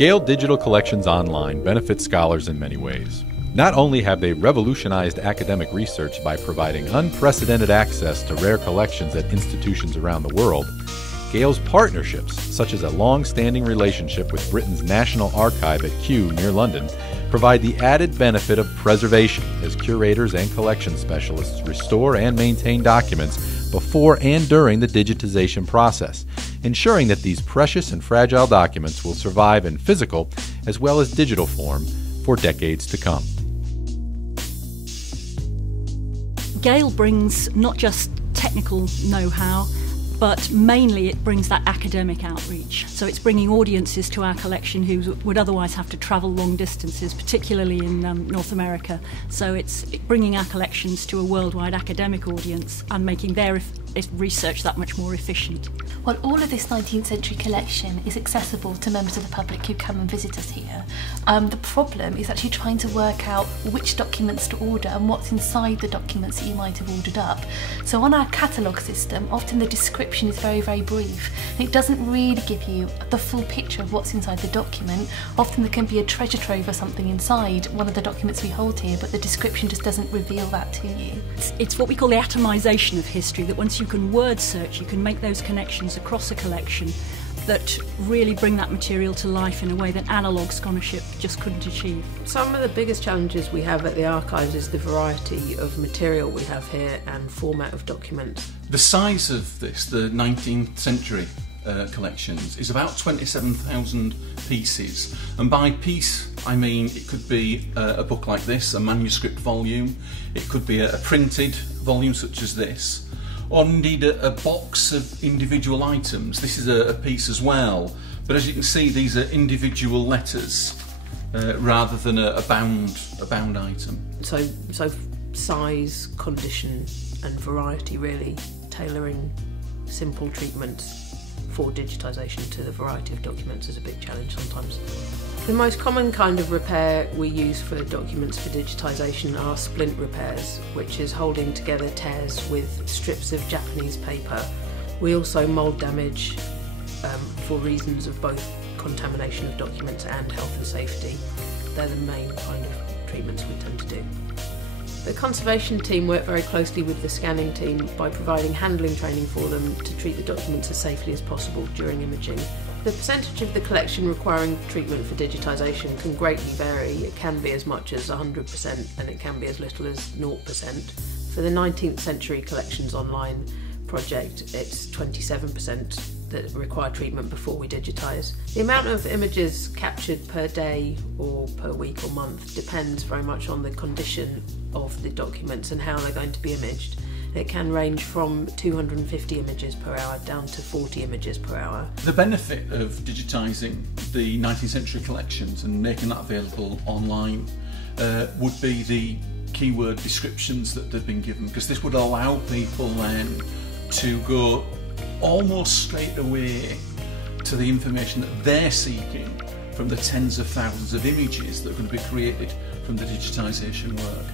Gale Digital Collections Online benefits scholars in many ways. Not only have they revolutionized academic research by providing unprecedented access to rare collections at institutions around the world, Gale's partnerships, such as a long-standing relationship with Britain's National Archive at Kew near London, provide the added benefit of preservation as curators and collection specialists restore and maintain documents before and during the digitization process, ensuring that these precious and fragile documents will survive in physical as well as digital form for decades to come. Gale brings not just technical know-how, but mainly it brings that academic outreach. So it's bringing audiences to our collection who would otherwise have to travel long distances, particularly in North America. So it's bringing our collections to a worldwide academic audience and making their research that much more efficient. Well, all of this 19th century collection is accessible to members of the public who come and visit us here. The problem is actually trying to work out which documents to order and what's inside the documents that you might have ordered up. So on our catalogue system, often the description is very, very brief. And it doesn't really give you the full picture of what's inside the document. Often there can be a treasure trove or something inside one of the documents we hold here, but the description just doesn't reveal that to you. It's what we call the atomization of history, that once you can word search, you can make those connections across a collection that really bring that material to life in a way that analogue scholarship just couldn't achieve. Some of the biggest challenges we have at the archives is the variety of material we have here and format of documents. The size of this, the 19th century collections, is about 27,000 pieces, and by piece I mean it could be a book like this, a manuscript volume, it could be a printed volume such as this, or indeed a box of individual items. This is a piece as well, but as you can see these are individual letters rather than a bound item. So size, condition and variety, really tailoring simple treatments for digitisation to the variety of documents is a big challenge sometimes. The most common kind of repair we use for documents for digitisation are splint repairs, which is holding together tears with strips of Japanese paper. We also mould damage for reasons of both contamination of documents and health and safety. They're the main kind of treatments we tend to do. The conservation team work very closely with the scanning team by providing handling training for them to treat the documents as safely as possible during imaging. The percentage of the collection requiring treatment for digitisation can greatly vary. It can be as much as 100% and it can be as little as 0%. For the 19th century collections online project, it's 27% that require treatment before we digitise. The amount of images captured per day or per week or month depends very much on the condition of the documents and how they're going to be imaged. It can range from 250 images per hour down to 40 images per hour. The benefit of digitising the 19th century collections and making that available online would be the keyword descriptions that they've been given, because this would allow people then to go almost straight away to the information that they're seeking from the tens of thousands of images that are going to be created from the digitisation work.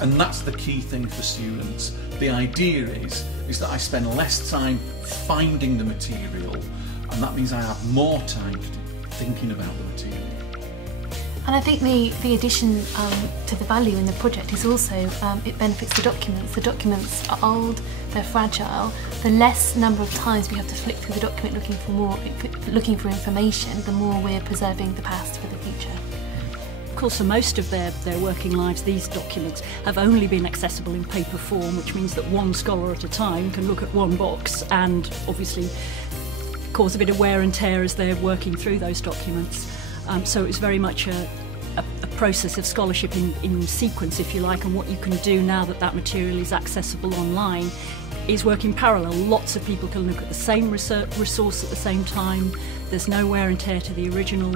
And that's the key thing for students. The idea is that I spend less time finding the material, and that means I have more time thinking about the material. And I think the addition to the value in the project is also it benefits the documents. The documents are old, they're fragile. The less number of times we have to flick through the document looking for information, the more we're preserving the past for the future. Of course, for most of their working lives, these documents have only been accessible in paper form, which means that one scholar at a time can look at one box and obviously cause a bit of wear and tear as they're working through those documents. So it's very much a process of scholarship in sequence, if you like, and what you can do now that that material is accessible online is work in parallel. Lots of people can look at the same resource at the same time. There's no wear and tear to the original,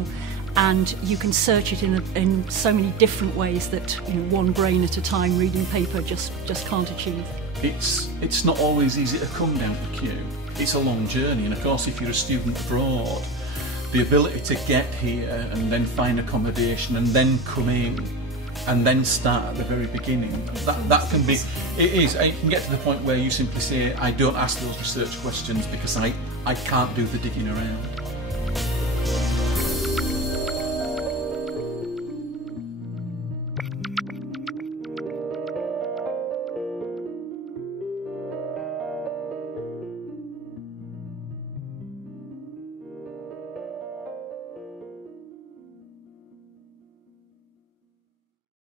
and you can search it in so many different ways that one brain at a time reading paper just can't achieve. It's not always easy to come down to Kew. It's a long journey, and of course if you're a student abroad, the ability to get here and then find accommodation and then come in and then start at the very beginning, that can be, it can get to the point where you simply say, I don't ask those research questions because I can't do the digging around.